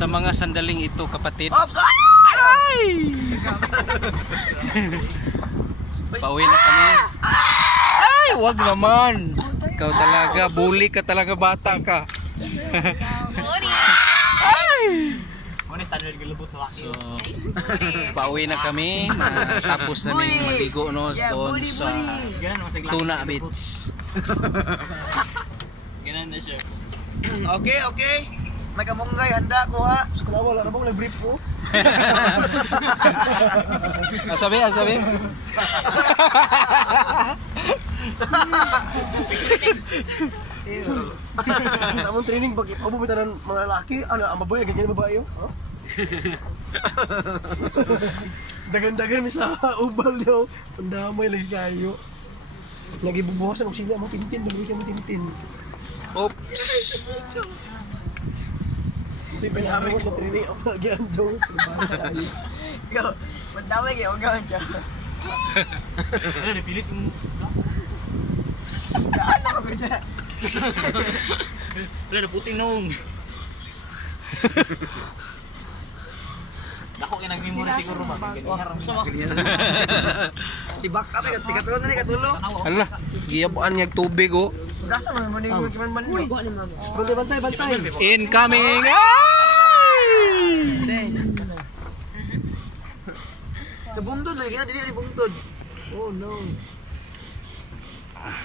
Sa mga sandaling ito, kapatid. Ops! Ay! Pauwi na kami. Ay, wag naman. Ikaw talaga, bully ka talaga, bata ka. Ay! So, pauwi na kami. Tapos namin maligo no, doon sa Tuna Beach. Ganun na siya. Okay, okay. May kamunggay, handa ko ha. Gusto na wala na bang nag-brief ko? Asabi, asabi. Namang training pag pabubutan ng mga lalaki, ano, ang babae, ganyan na babae yun? Huh? Dagan-dagan may sa ubal yun. Ang damay lagi kayo. Nagibubuhasan kung sila, mga tintin, dalawa siya mga tintin. Oops. Ito yung pinahari ko sa training, ako nagyan doon. Ikaw, mandamay kayo, huwag gawin siya. Ano, napilit mo. Daan na kami dyan. Wala, naputing noong. Ako kaya nag-memory siguro ba? Gusto mo? Tibak kami, tikatulo na ni katulo. Hala, giyabuan niya tubig oh. Rasa mo, manig-manig man mo. Bantay, bantay. Incoming! Ay! Sa bungtod lagi, kaya dili bungtod. Oh no.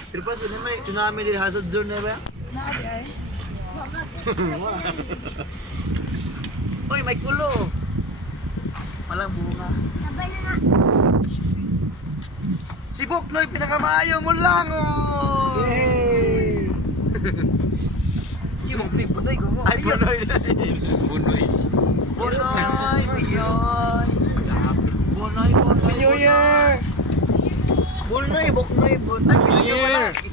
Pero pa sa naman, tsunami dili hazard zone na ba? Oy, may kulo. Walang bunga. Sabay na nga. Si Buknoy, pinakamaayo mo lang oh! Yay! Yung free punoy ko mo. Ay, Bunoy na. Bunoy. Bunoy, Bunoy. Bunoy, Bunoy. New Year! Bunoy, buknoy, bunoy.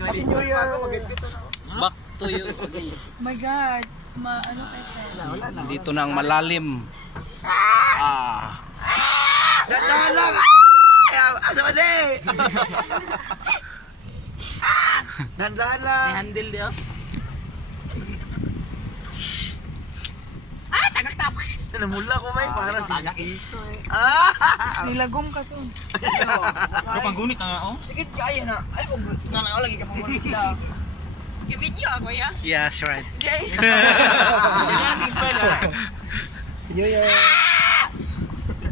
Happy New Year! Back to you. My God. Ano kayo? Dito na ang malalim. Dandahan lang! Asa ba di? Dandahan lang! May handle Diyos. Namula ko may para sa iso eh. Nilagom ka soon. Pero panggunit na nga, oh. Sige, kaya na. Ay, kung nanakaw lagi ka pumunod sila. I-video ako ya? Yes, right. Jay. New Year!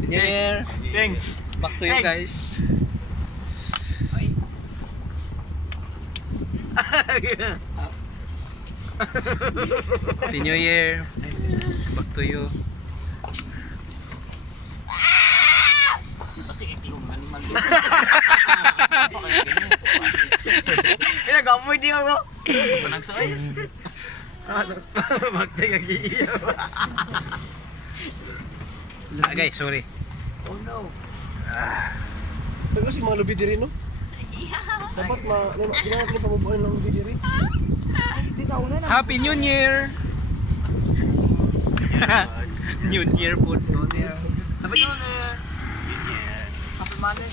New Year. Thanks. Back to you guys. Happy New Year. Back to you. Pinagamoy din ako. Panagsakay. Magtay kag-iiyaw. Okay, sorry. Oh no. Taga si mga lubi diri, no? Dapat ginawa ko pamubuan ng lubi diri. Di sa una na. Happy New Year. New Year po. Happy New Year! Happy Monday.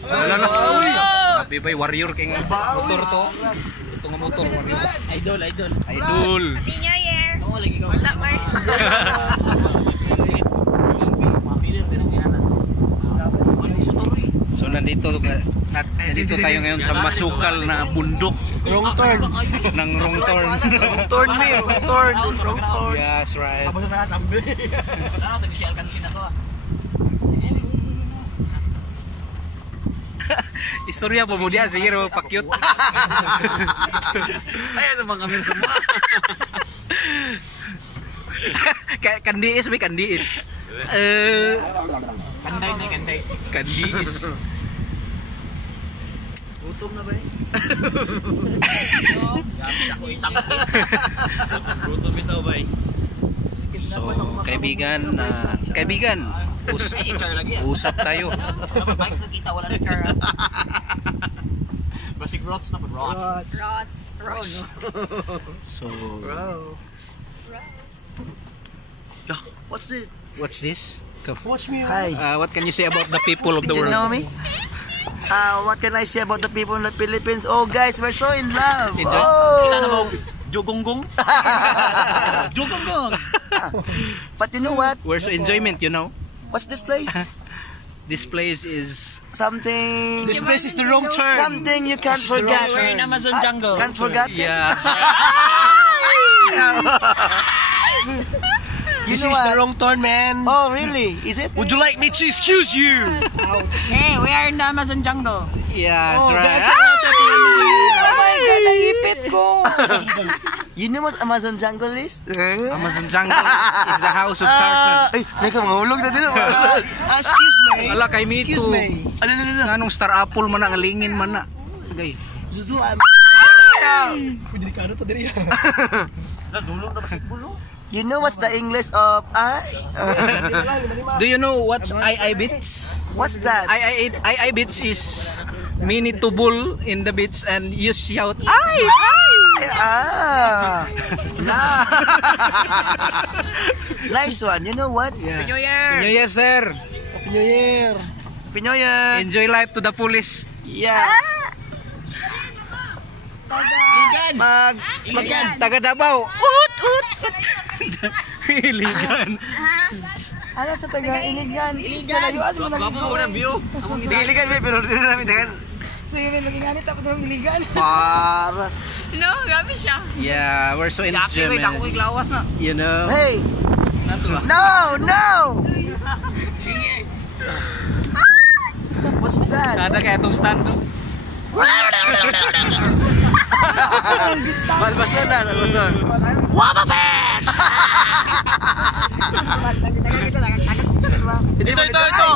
Wala na. Happy bay warrior king motor to. Ito nga motor warrior. Idol. Idol. Happy New Year. Oo, lagi ka. Wala may. Mapilir din ang yan. So nandito tayo ngayon sa masukal na bundok Wrong turn. ng wrong turn. Turn me! Turn! Wrong turn! Yes, right. Tapos na natambi. Ano, tag-sial ka na to ah. Istorya po mo diya, zero, pa-cute. Ay, ano bang kami sa mga? Kandiis, may kandiis. Kanday. Kandiis. Gutom na ba eh? Ako itang. Bruto bitaw ba eh. So, kaibigan, usap tayo. Bike nakita wala na car. Basig rots na pud rots. Rots. So, Bro. What's it? what's this? Watch me. Hi. What can you say about the people of the Did you world? know me? What can I say about the people in the Philippines? Oh guys, we're so in love. Enjoy. Oh. Kita na mo Jogonggong. Jogonggong. But you know what? Where's enjoyment, you know? What's this place? This place is... Something... This place is the wrong turn. Something you can't forget. We're in Amazon jungle. Can't forget it? Yeah. You This know is the what? wrong turn, man. Oh, really? Is it? Would you like me to excuse you? Hey, we are in the Amazon jungle. Yeah, Oh, that's right. that's Oh my God, ang ipit ko. You know what Amazon jungle is? Amazon jungle is the house of Tarzan. Ay, may kamahulog na dito. Excuse me. Ala, kay Mito. Excuse me. Anong star apple man na, alingin man na. Okay. Delikado to diri. You know what's the English of I? Do you know what's I beach? What's that? I beach is mini tubul in the beach and you shout ay. Ah, nah. Nice one. You know what? Yeah. New Year. New Year, sir. New Year. Pinoy. Enjoy life to the fullest. Yeah. Mag Taga Davao. Ut ut. Iligan. Ano sa taga Iligan? Sa layuas mo naging view. Diligan may pero dili namin dagan. So yun, naging anit tapos ng Iligan. Paras. No, grabe siya. Yeah, we're so Wait, ako enjoyment. iglawas na. You know. Hey. No, no. What's that? Sada kaya itong stand. Malbason na, malbason. Ito.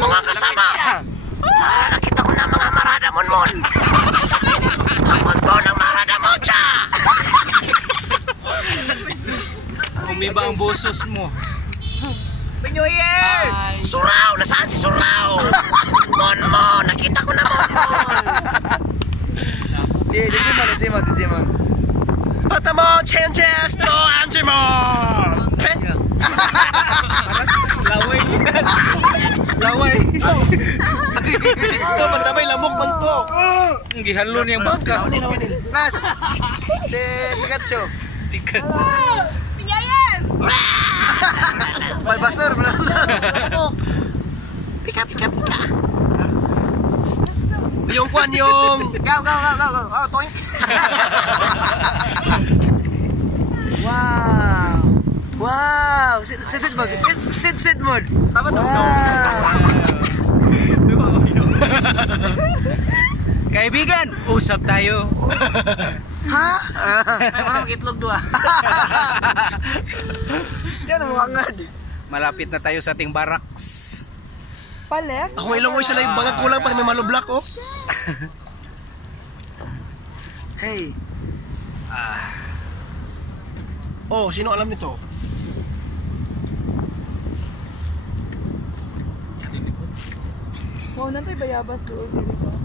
Mga kasama! Nakita ko na mga maradamon-mon! Ang mundo ng maradamoncha! Umiba ang boses mo. New Year. Suraw! Nasaan si Suraw? Mon, nakita ko na Mon! Digimon. Patamon changes to Angemon. Laway. Laway. Ito man damay lamok man to. Ang gihalo niyang baka. Nas! Si Pikachu! Tikat. Pinyayan! Balbasor! Pika. Yung kwan yung Go. Oh, toink. Wow! Sit mode! Tama no. Kaibigan, usap tayo. Ha? Ay, parang itlog dua. Yan mo hangad. Malapit na tayo sa ating barracks. Palek? ako ilong mo sila yung bangag kulang para may malublak oh. Hey! Oh, sino alam nito? Wow, nanto'y bayabas doon.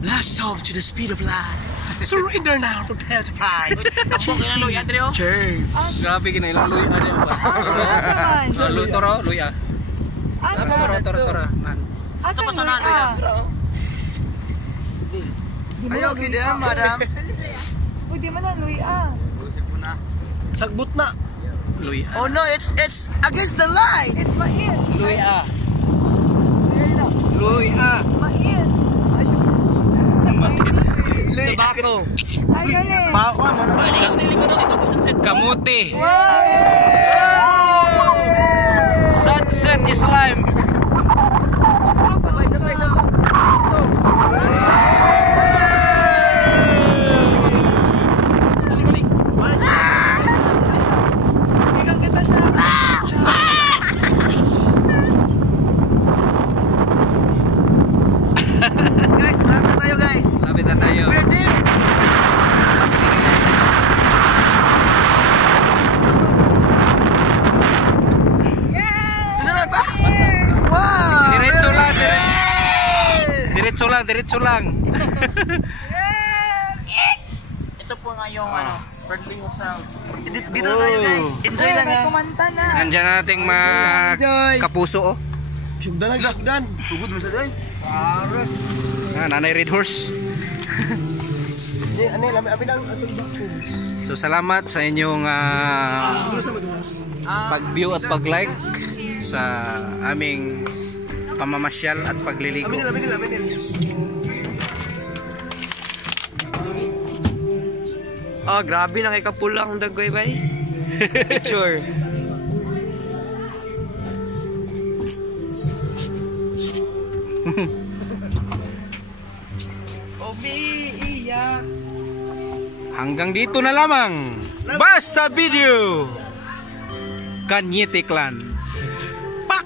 Blast off to the speed of light. Surrender now, prepare to fly. Ambok na luya, Trio. Sure. Grabe kinailang luya. Ano yan ba? Asan? Lutoro, luya. Asan? Tora. Man. Asan Ito pa sa Luya? nalo, Ayaw kida, madam! Uy, di man na Luya. Sagbot na. Luya. Oh no, it's against the light! It's mais. Luya. Ayun na. Luya. Mais. Tobacco. Ay, gani. Pakuan mo na. Kamuti. Wow! Sunset is lime. Bigang kita siya. Guys, malapit na tayo guys! Lapit na tayo. Pwede! Ano na ito? Wow! Diretso lang. Ito po nga yung birthday of sound. Dito na tayo guys! Enjoy lang May ha! kumanta na. Nandiyan nating mga Enjoy! kapuso oh. Sugdan. Tugod mo sa day! Nanay Red Horse. Ano lang, abi nang atong box ko. So salamat sa inyong Ano sa madulas? pag-view at pag-like sa aming pamamasyal at pagliligo. Abi nila. Oh, grabe na kay kapulang dagoy bay. Picture. Hanggang dito na lamang. Basta video. Kanyete Clan. Pak!